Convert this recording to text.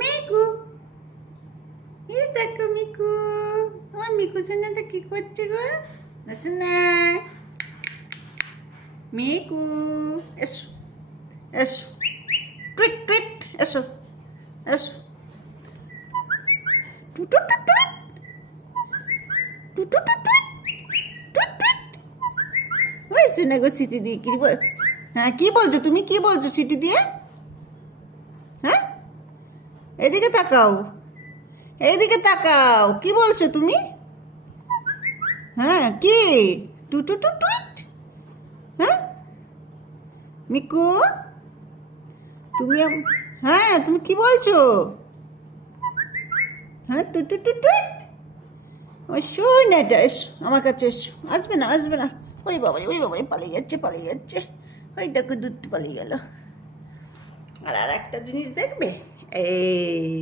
Miku, এই দেখো Miku, আমার মিকু সোনাটা কি করছে গো? সোনা মিকু, এসো এসো, টুইট টুইট, এসো এসো, টুটু টুট, টুটু টুট, টুট টুট। ওই সোনা গো, সিটি দিয়ে কি বল? হ্যাঁ, কি বলছো তুমি? কি বলছো সিটি দিয়ে? হ্যাঁ, এদিকে তাকাও, এইদিকে তাকাও, কি বলছো তুমি? হ্যাঁ, কি? টুটু টুট টুইট। হ্যাঁ মিকু, তুমি হ্যাঁ, তুমি কি বলছো? হ্যাঁ, টুটু টুট টুইট। ওই শুই না, এটা এসো আমার কাছে, এসো। আসবে না, আসবে না। ওই বাবাই, পালিয়ে যাচ্ছে, পালিয়ে যাচ্ছে। ওই দেখো দুধ পালিয়ে গেল। আর একটা জিনিস দেখবে, এই